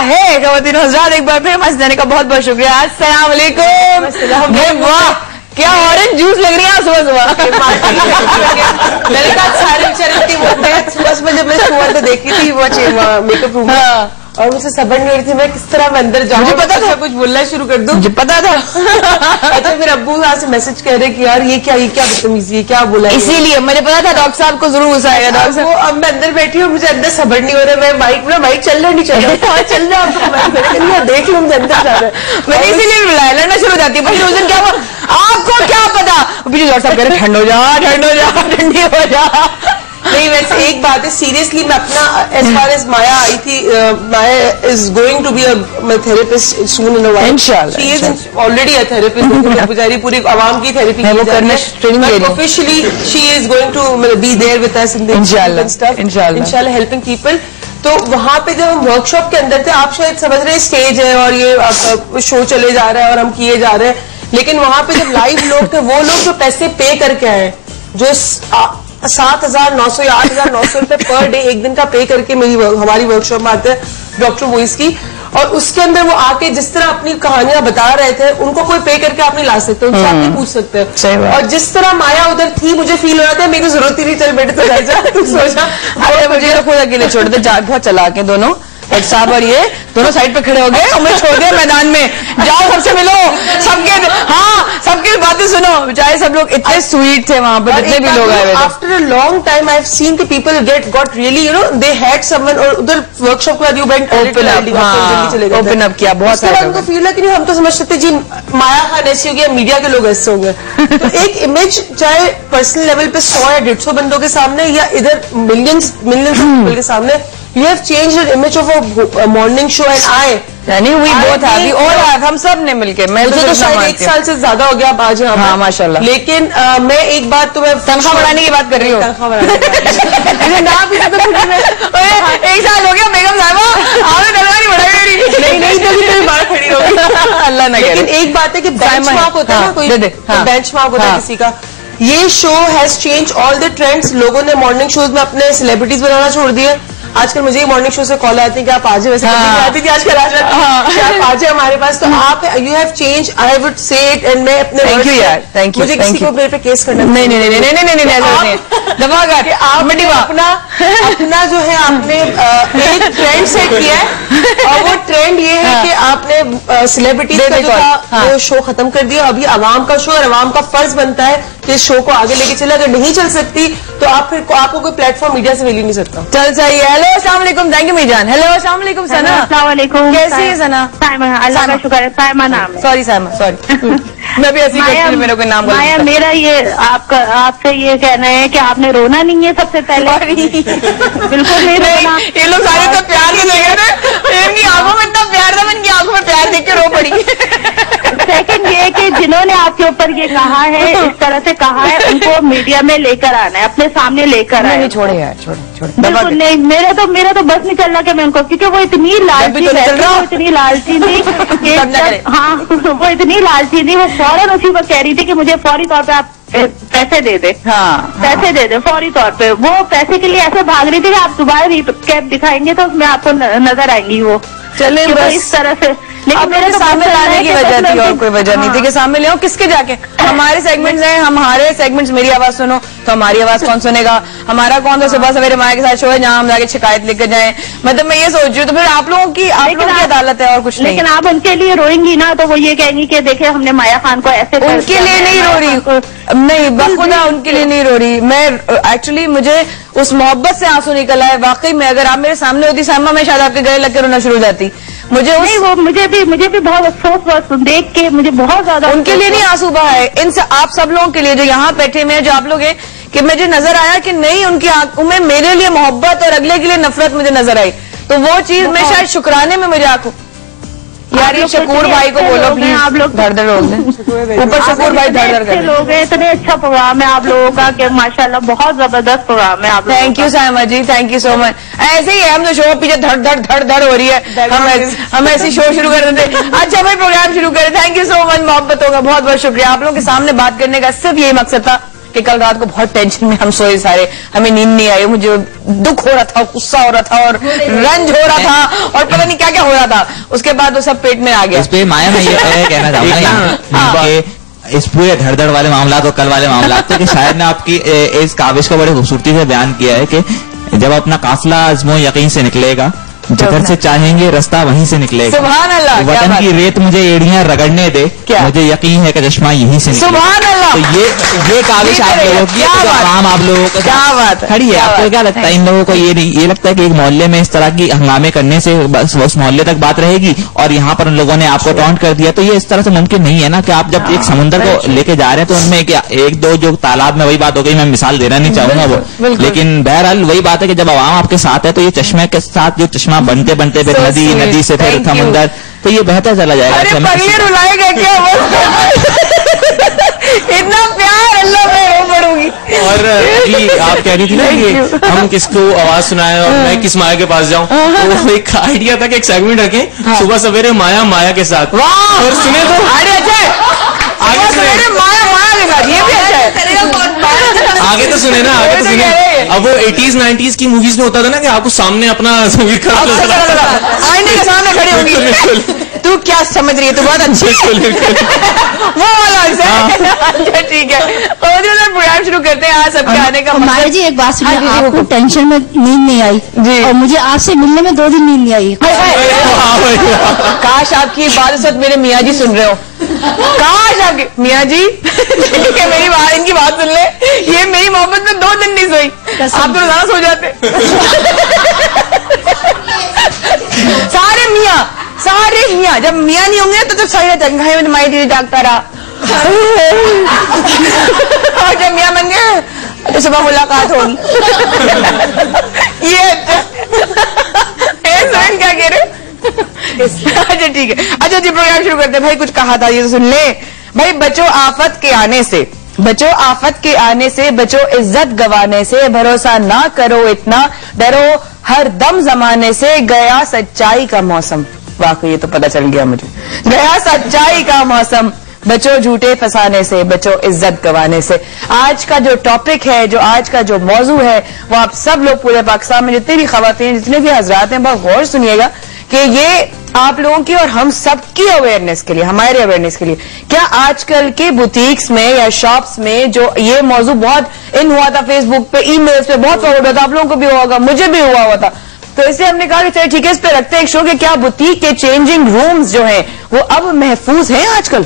है ख़वातीन हज़रात, एक बार फिर मस्त देने का बहुत बहुत शुक्रिया। अस्सलाम वालेकुम। वाह क्या ऑरेंज जूस लग रही है सुबह सुबह। मैंने कहा सारे बेचारे बोलते हैं सुबह सुबह जब मैं सुबह तो देखी थी वो मेकअप रूम और मुझे सबर नहीं हो रही थी मैं किस तरह मैं अंदर जाऊँ। मुझे पता था कुछ बोलना शुरू कर दूं। मुझे पता था। अच्छा फिर अब्बू यहाँ से मैसेज कह रहे कि यार ये क्या बदतमीजी, ये क्या बोला। इसीलिए मुझे पता था डॉक्टर साहब को जरूर गुस्सा आएगा। डॉक्टर साहब अब मैं अंदर बैठी हूँ, मुझे अंदर सबर नहीं हो रहा, मैं बाइक चल रहा नहीं चल रहा चल रहा आपको देख लूँ मुझे अंदर जा रहा है। मैंने इसीलिए बुलाया, लड़ना शुरू हो जाती है। पर उस दिन क्या हुआ आपको क्या पता, पीछे डॉक्टर साहब कह रहे ठंड हो जा ठंडी हो जा। नहीं वैसे एक बात है सीरियसली मैं अपना एज फार एज माया आई थी, Maya is going to be a therapist soon in a while. She is already a therapist, बेचारी पूरी आवाम की थेरेपी वो करने ट्रेनिंग ले रही है। Officially she is going to be there with us in the इंशाल्लाह हेल्पिंग पीपल। तो वहां पे जब हम वर्कशॉप के अंदर थे, आप शायद समझ रहे हैं स्टेज है और ये शो चले जा रहा है और हम किए जा रहे हैं, लेकिन वहां पे जब लाइव लोग थे वो लोग जो पैसे पे करके आए, जो 7,900 या 8,900 रुपए पर डे एक दिन का पे करके हमारी वर्कशॉप में आते हैं डॉक्टर वॉइस की, और उसके अंदर वो आके जिस तरह अपनी कहानियां बता रहे थे, उनको कोई पे करके आप नहीं ला सकते, उनसे आप नहीं पूछ सकते। और जिस तरह माया उधर थी मुझे फील हो रहा था मेरी को जरूरत ही नहीं, चल बेटे तो जा तू सो जा। अरे मुझे खुद अकेले छोड़ दे, बहुत चला के दोनों साहब और ये दोनों साइड पे खड़े हो गए और मुझे छोड़ दिया मैदान में, जाओ सबसे मिलो, सबके बातें सुनो। बेचारे सब लोग इतने स्वीट थे वहां पर, जितने भी लोग आए हुए थे। After a long time I have seen the people got really they had someone, और उधर वर्कशॉप के बाद यू वेंट ओपन अप किया बहुत सारा। उनको फील है कि नहीं हम तो समझते थे जी माया खान ऐसी होगी, मीडिया के लोग ऐसे होंगे। तो एक इमेज चाहे पर्सनल लेवल पे 100 या 150 बंदों के सामने या इधर मिलियंस पीपल के सामने, you have changed the image of a morning show and we both have, हम सब ने मिलके, मैं तो शायद 1 साल से ज्यादा हो गया अब आज यहाँ। हाँ माशाल्लाह। लेकिन मैं एक बात तुम्हें तनख्वाह बढ़ाने की बात कर रही हूँ। तनख्वाह बढ़ाने ना भी तो 1 साल हो गया बेगम साहबा, आपने तनख्वाह नहीं बढ़ाई। नहीं तो बाहर खड़ी होगी अल्लाह ना करे। लेकिन एक बात है कि बेंचमार्क होता है ना, कोई बेंचमार्क होता है किसी का। ये show has change all the trends. लोगों ने मॉर्निंग शोज में अपने सेलिब्रिटीज बनाना छोड़ दिए। आजकल मुझे मॉर्निंग शो से कॉल आती है कि आप आज वैसे आती थी आजकल आप आज हमारे पास, तो आप you have change, I would say it, and मैं अपने थैंक यू यार, थैंक यू। मुझे किसी को मेरे पे केस करना नहीं अपना जो है आपने एक ट्रेंड सेट किया है, और वो ट्रेंड ये है कि आपने सेलिब्रिटीज का जो शो खत्म कर दिया। अभी आवाम का शो, और आवाम का फर्ज बनता है कि इस शो को आगे लेके चले। अगर नहीं चल सकती तो आप फिर आपको कोई प्लेटफॉर्म मीडिया से मिल ही नहीं सकता। चल चाहिए। हेलो अस्सलाम वालेकुम, थैंक यू मीजान। हेलो अस्सलाम वालेकुम सना। अस्सलाम वालेकुम, कैसी है सना? साइमा, अल्लाह का शुक्र है। साइमा नाम है। सॉरी साइमा, सॉरी मैं भी ऐसी करती हूँ, मेरे को नाम बोल। माया मेरा ये आपसे ये कहना है कि आपने रोना नहीं है सबसे पहले। बिल्कुल नहीं रोना। ये लोग सारे तो प्यार के देखे थे, इनकी आंखों में इतना प्यार था, मैं इनकी आंखों में प्यार देख के रो पड़ी। सेकंड ये कि जिन्होंने आपके ऊपर ये कहा है, इस तरह से कहा है, उनको मीडिया में लेकर आना है, अपने सामने लेकर आए। छोड़े यार, छोड़े। बिल्कुल नहीं, मेरा तो बस नहीं चल रहा कि मैं उनको, क्योंकि वो इतनी लालची वो इतनी लालची थी, वो फौरन उसी वक्त कह रही थी कि मुझे फौरी तौर पे आप पैसे दे दे। पैसे दे दे फौरी तौर पे। वो पैसे के लिए ऐसे भाग रही थी कि आप दोबारा कैब दिखाएंगे तो उसमें आपको नजर आएंगी वो। चले इस तरह से। लेकिन मेरे सामने लाने की वजह थी और कोई वजह नहीं थी कि सामने ले आओ। किसके जाके हमारे सेगमेंट्स हैं, हमारे सेगमेंट्स, मेरी आवाज सुनो तो हमारी आवाज कौन सुनेगा? हमारा कौन तो सुबह सवेरे माया के साथ शो है जहाँ हम जाके शिकायत लेकर जाएं। मतलब मैं ये सोच रही हूँ, तो फिर आप लोगों की अदालत है और कुछ नहीं। लेकिन आप उनके लिए रोएंगी ना तो वो ये कहेंगी कि देखे हमने माया खान को ऐसे। उनके लिए नहीं रो रही, नहीं बखुदा उनके लिए नहीं रो रही मैं। एक्चुअली मुझे उस मोहब्बत से आंसू निकला है वाकई में। अगर आप मेरे सामने होती सामा, मैं शायद आपके गले लग कर रोना शुरू हो जाती। मुझे भी बहुत अफसोस देख के मुझे बहुत ज्यादा। उनके लिए नहीं आंसू बहा है, इन आप सब लोगों के लिए जो यहाँ बैठे में, जो आप लोग हैं, कि मुझे नजर आया कि नहीं उनकी आंखों में मेरे लिए मोहब्बत और अगले के लिए नफरत मुझे नजर आई। तो वो चीज मैं शायद शुक्राने में मुझे आंखों यार, ये शकूर भाई को बोलो प्लीज, आप लोग धड़ रोक दें ऊपर। शकूर भाई धड़ कर लोग हैं, इतने अच्छा प्रोग्राम है आप लोगों का कि माशाल्लाह बहुत जबरदस्त प्रोग्राम है आप। Thank you Saima ji, thank you so much. ऐसे ही है, हम तो शो पीछे धड़ हो रही है, हम ऐसी शो शुरू कर रहे थे। अच्छा भाई प्रोग्राम शुरू करें। थैंक यू सो मच, मोहब्बत होगा। बहुत बहुत शुक्रिया। आप लोगों के सामने बात करने का सिर्फ यही मकसद था कि कल रात को बहुत टेंशन में हम सोए सारे, हमें नींद नहीं आई, मुझे दुख हो रहा था, गुस्सा हो रहा था और रंज हो रहा था और पता नहीं क्या क्या हो रहा था। उसके बाद वो सब पेट में आ गया। इस पे माया मैं ये कहना चाहूंगा इस पूरे धड़धड़ वाले मामला और कल वाले मामला तो कि शायद ने आपकी इस काविश को बड़े खूबसूरती से बयान किया है कि जब अपना काफिला अज़्मो यकीन से निकलेगा, जिधर से चाहेंगे रास्ता वहीं से निकलेगा। सुभान अल्लाह। वतन की रेत मुझे एड़ियां रगड़ने दे, मुझे यकीन है कि चश्मा यहीं से निकलेगा। सुभान अल्लाह। तो ये काविश आप लोगों की, आवाम आप लोगों को क्या बात खड़ी है। आपको क्या लगता है इन लोगों को ये लगता है कि एक मोहल्ले में इस तरह की हंगामे करने से बस उस मोहल्ले तक बात रहेगी और यहाँ पर उन लोगों ने आपको टॉन्ट कर दिया, तो ये इस तरह से मुमकिन नहीं है ना कि आप जब एक समुद्र को लेके जा रहे हैं तो उनमें एक दो जो तालाब में वही बात हो गई, मैं मिसाल देना नहीं चाहूंगा वो, लेकिन बहरहाल वही बात है कि जब आवाम आपके साथ है तो ये चश्मे के साथ जो चश्मा बनते बनते फिर नदी से फिर समुद्र, तो ये बेहतर चला जाएगा। अरे पगले रुलाएगा क्या इतना प्यार अल्लाह में रो पड़ूंगी। और आप कह रही थी ना कि हम किसको आवाज सुनाए और मैं किस माया के पास जाऊं, तो एक आइडिया था कि एक सेगमेंट रखें सुबह सवेरे माया के साथ, और सुने तो अरे अच्छा आगे सुने माया के साथ, ये भी अच्छा है। आगे तो सुने ना, आगे तो सुने। अब वो 80s 90s की मूवीज में होता था ना कि आपको सामने अपना आईने के सामने खड़ी होगी, तू क्या समझ रही है, तू बहुत अच्छी वो वाला। अच्छा ठीक है, प्रोग्राम शुरू करते हैं। आज सबके आने का माया जी एक बात सुनिए, आपको टेंशन में नींद नहीं आई जी, और मुझे आपसे मिलने में 2 दिन नींद नहीं आई। काश आपकी बात मेरे मियाँ जी सुन रहे हो, काश आपके मियाँ जी ठीक है मेरी बात, इनकी बात सुन ले। ये मेरी मोहब्बत में 2 दिन नहीं सोई, आप तो रोजाना सो जाते। सारे मियाँ जब मियाँ नहीं होंगे तो सही रहता है, में माई दीदी जागता रहा। और जब मियाँ बन गए तो सुबह मुलाकात होगी। ये क्या कह रहे? अच्छा ठीक है, अच्छा जी प्रोग्राम शुरू करते हैं। भाई कुछ कहा था ये तो सुन ले भाई। बचो आफत के आने से, बचो आफत के आने से, बचो इज्जत गवाने से, भरोसा ना करो इतना, डरो हर दम जमाने से, गया सच्चाई का मौसम। वाकई ये तो पता चल गया मुझे, गया सच्चाई का मौसम, बचो झूठे फसाने से, बचो इज्जत गवाने से। आज का जो टॉपिक है, जो आज का जो मौजू है, वो आप सब लोग पूरे पाकिस्तान में जितने भी खवातीन, जितने भी हजरात हैं, बहुत गौर सुनिएगा कि ये आप लोगों की और हम सबकी अवेयरनेस के लिए, हमारे अवेयरनेस के लिए। क्या आजकल के बुटीक्स में या शॉप्स में जो ये मौजू बहुत इन हुआ था, फेसबुक पे, ईमेल्स पे बहुत फॉरवर्ड हुआ था, आप लोगों को भी हुआ होगा, मुझे भी हुआ था, तो इसलिए हमने कहा कि चलिए ठीक है इस पे रखते हैं एक शो कि क्या बुटीक के चेंजिंग रूम्स जो हैं वो अब महफूज हैं आजकल।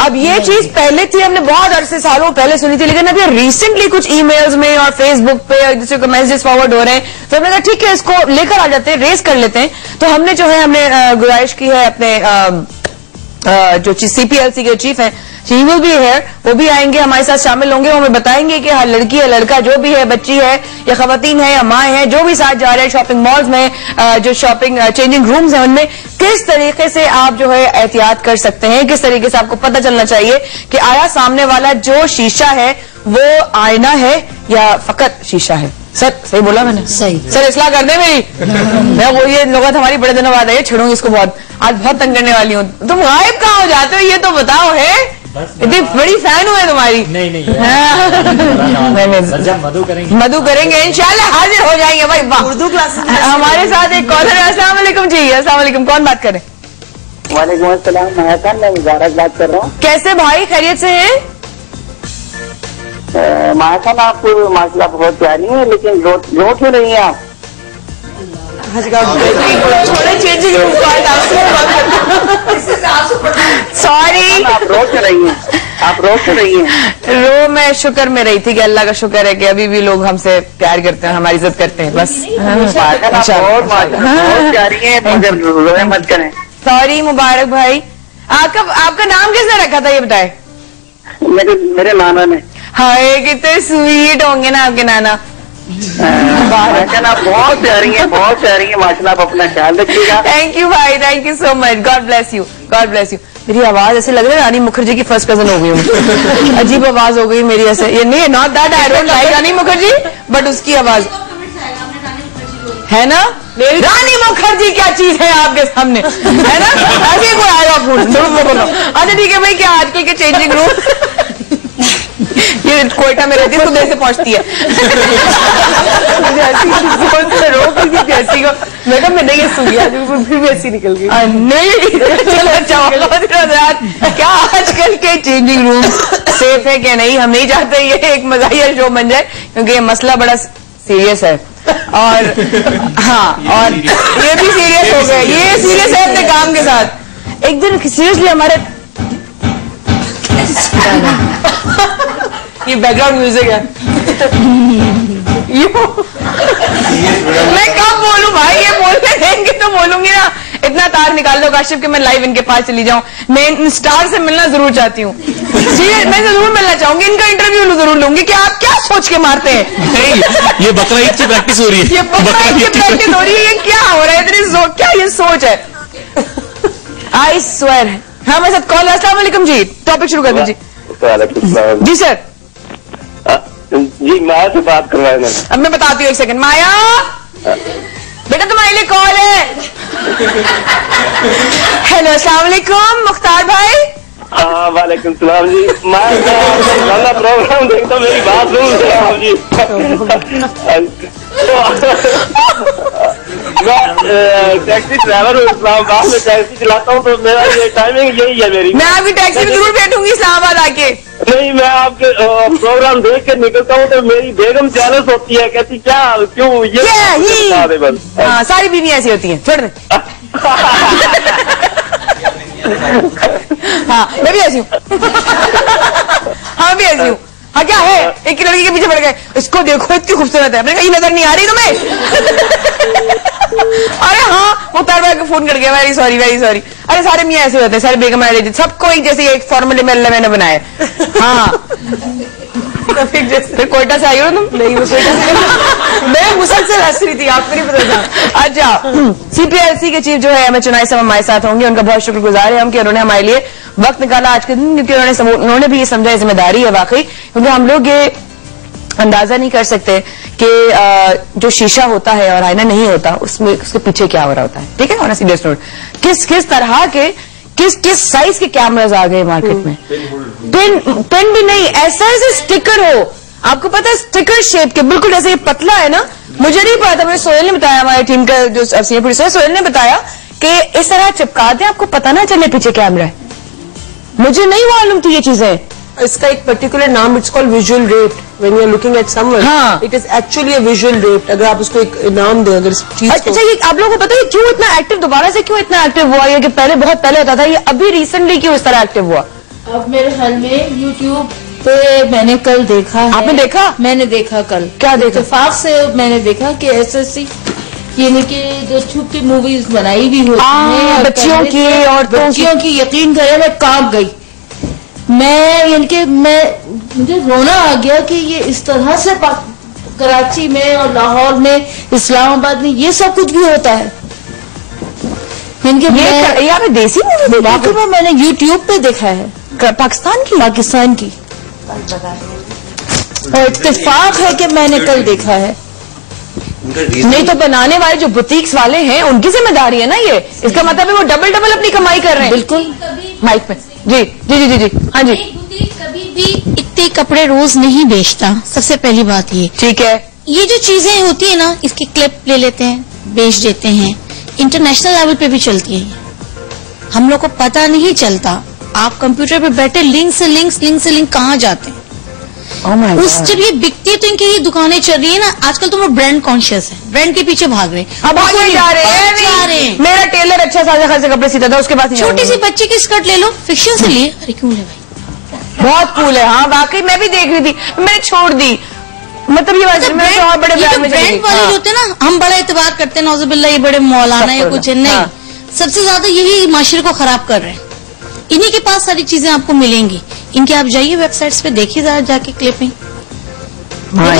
अब ये चीज पहले थी, हमने बहुत अरसे सालों पहले सुनी थी, लेकिन अभी रिसेंटली कुछ ईमेल्स में और फेसबुक पे एक दूसरे को मैसेजेस फॉरवर्ड हो रहे हैं, तो हमने कहा ठीक है इसको लेकर आ जाते हैं, रेस कर लेते हैं। तो हमने जो है हमने गुजारिश की है अपने जो CPLC के चीफ हैं, ही विल बी हियर, वो भी आएंगे, हमारे साथ शामिल होंगे, वो हमें बताएंगे कि हर लड़की है, लड़का जो भी है, बच्ची है या खवातीन है या माँ है, जो भी साथ जा रहे हैं शॉपिंग मॉल्स में, जो शॉपिंग चेंजिंग रूम्स हैं उनमें किस तरीके से आप जो है एहतियात कर सकते हैं, किस तरीके से आपको पता चलना चाहिए कि आया सामने वाला जो शीशा है वो आईना है या फकत शीशा है। सर सही बोला मैंने? सही। सर इसलाह कर दे मेरी। मैं वो ये लोग हमारी बड़े दिनों बाद आई, छेड़ूंगी इसको बहुत, आज बहुत तंग करने वाली हूँ। तुम गायब कहाँ हो जाते हो ये तो बताओ है, इतनी बड़ी फैन हुए तुम्हारी। नहीं मधु करेंगे इंशाल्लाह, हाजिर हो जाएंगे भाई। वाह, उर्दू क्लासेस हमारे साथ एक कॉलर है। अस्सलाम वालेकुम जी। अस्सलाम वालेकुम, कौन बात करें? वालेकुम अस्सलाम, मैं मुबारक बात कर रहा हूँ। कैसे भाई, खैरियत से हैं? महासन आप माशाल्लाह बहुत प्यारी है, लेकिन रो क्यों रही हैं आप? थोड़े चेंजिंग रूम सॉरी, आप रो क्यों रही हैं? आप रो क्यों रही हैं? रो मैं शुक्र में रही थी कि अल्लाह का शुक्र है कि अभी भी लोग हमसे प्यार करते हैं, हमारी इज्जत करते हैं, बस। बहुत प्यारी है, मगर रोए मत करें। सॉरी मुबारक भाई। आपका नाम किसने रखा था ये बताए? मेरे नाना ने। हाय कितने स्वीट होंगे ना आपके नाना। माशाल्लाह बहुत प्यारी है, बहुत प्यारी है माशाल्लाह, आप अपना ख्याल रखिएगा। थैंक यू भाई, thank you so much, God bless you, God bless you. मेरी आवाज ऐसे लग रहा है रानी मुखर्जी की फर्स्ट कजन हो गई हूँ। अजीब आवाज हो गई मेरी ऐसे, ये नहीं, not that I don't like Rani Mukherjee, but उसकी आवाज है ना। रानी मुखर्जी क्या चीज है आपके सामने, है ना? ऐसे कोई आएगा फूल। अच्छा ठीक है भाई, क्या आजकल के चेंजिंग रूम ये कोयटा में रहती है, सुबह से पहुंचती है। जैसी को मैं कहा मैं नहीं हंसूंगी आज, फिर भी ऐसी निकल गई। नहीं चलो अच्छा, क्या आजकल के चेंजिंग रूम सेफ है क्या नहीं, हम नहीं चाहते ये एक मजाहिया शो बन जाए, क्योंकि ये मसला बड़ा सीरियस है। और हाँ, और ये भी सीरियस हो गया, ये सीरियस है अपने काम के साथ। एक दिन सीरियसली हमारे ये बैकग्राउंड म्यूजिक है। मैं कब बोलूं भाई, ये बोलने देंगे तो बोलूंगी ना। इतना तार निकाल लो काशिफ कि मैं लाइव इनके पास चली जाऊं। मैं इन स्टार से मिलना जरूर चाहती हूँ जी, मैं जरूर मिलना चाहूंगी, इनका इंटरव्यू जरूर लूंगी कि आप क्या सोच के मारते हैं। नहीं, ये बकरा ईद की प्रैक्टिस हो रही है, ये बकरा ईद की प्रैक्टिस हो रही है, ये क्या हो रहा है इतनी क्या ये सोच है। I swear. हाँ मेरे साथ कॉल। अस्सलाम वालेकुम जी, टॉपिक शुरू कर दीजिए। जी सर। जी माया से बात करवाए ना। अब मैं बताती हूँ, एक सेकंड। माया बेटा तुम्हारे लिए कॉल है। हेलो अस्सलाम वालेकुम मुख्तार भाई। हाँ वालेकुम सलाम जी। मैं प्रोग्राम देखता हूँ, मेरी बात सुन जी। मैं टैक्सी ड्राइवर हूँ, इस्लामाबाद में टैक्सी चलाता हूँ, तो मेरा ये टाइमिंग यही है मेरी। मैं आपकी टैक्सी में जरूर बैठूंगी इस्लामाबाद आके। नहीं, मैं आपके प्रोग्राम देख के निकलता हूँ तो मेरी बेगम जेलस होती है, कहती क्या क्यों ये बस। हाँ सारी बीवी ऐसी होती है, छोड़ दे। हाँ मैं भी ऐसी हूँ। हाँ मैं भी ऐसी हूँ। हाँ क्या है, एक लड़की के पीछे पड़ गए, इसको देखो इतनी खूबसूरत है, मैंने कहा ये नजर नहीं आ रही तुम्हें। अरे हाँ मुख्तार भाई को फोन कर गया, वेरी सॉरी वेरी सॉरी। अरे सारे मियाँ ऐसे होते हैं, सारे बेगम सबको एक जैसे एक फॉर्मूले में अल्लाह मैंने बनाया। हाँ फिर कोयटा से आई हो तुम? नहीं वो कोयटा से मैं मुसलसल हंस रही थी, आपको नहीं पता था। अच्छा CPLC के चीफ जो है एम चुनाई साहब हमारे साथ होंगे, उनका बहुत शुक्रगुजार है हम कि उन्होंने हमारे लिए वक्त निकाला आज के दिन, क्योंकि उन्होंने भी ये समझा जिम्मेदारी है वाकई, क्योंकि हम लोग ये अंदाजा नहीं कर सकते कि जो शीशा होता है और आईना नहीं होता उसमें उसके पीछे क्या हो रहा होता है। ठीक है, ऑन अ सीरियस नोट, किस तरह के किस साइज के कैमरास आ गए मार्केट में। पेन भी नहीं, ऐसा स्टिकर हो, आपको पता है स्टिकर शेप के, बिल्कुल जैसे ये पतला है ना, मुझे नहीं पता, मुझे सोहेल ने बताया, हमारी टीम का जो सीनियर प्रोड्यूसर है सोहेल ने बताया कि इस तरह चिपका दे आपको पता ना चले पीछे कैमरा है। मुझे नहीं मालूम थी ये चीजें। इसका एक पर्टिकुलर नाम, it's called visual rate. When you are looking at someone, हाँ, it is actually a visual rate. अगर आप उसको एक नाम दें, अगर इस चीज अच्छा ये आप लोगों को पता है क्यों इतना एक्टिव, दोबारा से क्यों इतना एक्टिव हुआ? ये कि पहले बहुत पहले होता था, ये अभी रिसेंटली क्यों इस तरह एक्टिव हुआ? अब मेरे ख्याल में यूट्यूब पे मैंने कल देखा है। आपने देखा? मैंने देखा कल। क्या देखा? इत्तेफाक से मैंने देखा कि SSC यानी कि जो छुप की मूवीज बनाई भी होती है बच्चियों की, औरतों की, यकीन करें मैं कांप गई। मुझे रोना आ गया कि ये इस तरह से कराची में और लाहौर में, इस्लामाबाद में ये सब कुछ भी होता है। ये देसी मूवी मैंने यूट्यूब पे देखा है, पाकिस्तान की और इत्तेफाक है कि मैंने कल देखा है। नहीं तो बनाने वाले जो बुटीक्स वाले हैं उनकी जिम्मेदारी है ना ये, इसका मतलब है वो डबल अपनी कमाई कर रहे हैं। बिल्कुल माइक पे जी जी जी जी हाँ जी। कभी भी इतने कपड़े रोज नहीं बेचता, सबसे पहली बात ये। ठीक है, ये जो चीजें होती है ना, इसकी क्लिप ले लेते हैं, बेच देते हैं, इंटरनेशनल लेवल पे भी चलती है, हम लोग को पता नहीं चलता। आप कंप्यूटर पे बैठे लिंक से लिंक कहाँ जाते हैं। उस जब ये बिकती है तो इनकी ये दुकानें चल रही है ना, आजकल तो वो ब्रांड कॉन्शियस है, ब्रांड के पीछे भाग रहे हैं। अब आगे जा रहे हैं। मेरा टेलर अच्छा खासे कपड़े सीता था, उसके बाद छोटी सी बच्चे की स्कर्ट ले लो, फिक्शन से लिए, अरे क्यों ले भाई, बहुत कूल है। हाँ वाकई मैं भी देख रही थी, मैंने छोड़ दी। मतलब ये और बड़े ब्रांड वाले जो होते हैं ना, हम बड़ा एतबार करते हैं, नौजुबिल्लाह ये बड़े मौलाना या कुछ नहीं, सबसे ज्यादा यही माशरे को खराब कर रहे हैं। इन्हीं के पास सारी चीजें आपको मिलेंगी। इनके आप जाइए वेबसाइट्स पे, देखिए जरा जाके क्लिपिंग,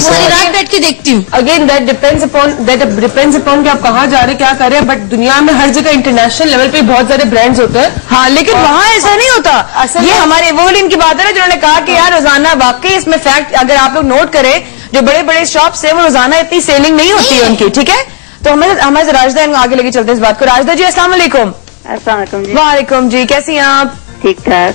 सारी रात बैठ के देखती हूँ। अगेन दैट डिपेंड्स अपॉन कि आप कहाँ जा रहे हैं, क्या कर रहे हैं। बट दुनिया में हर जगह इंटरनेशनल लेवल पे बहुत सारे ब्रांड्स होते हैं। हाँ लेकिन वहाँ ऐसा नहीं होता। ये हमारे वो इनकी बात है ना जिन्होंने कहा कि यार रोजाना, वाकई इसमें फैक्ट अगर आप लोग नोट करें, जो बड़े बड़े शॉप्स है वो रोजाना इतनी सेलिंग नहीं होती है उनकी। ठीक है, तो हमें राजदा आगे लेके चलते हैं इस बात को। राजदा जी अस्सलाम वालेकुम। अस्सलाम वालेकुम जी। वालेकुम जी, कैसी हैं आप? ठीक ठाक।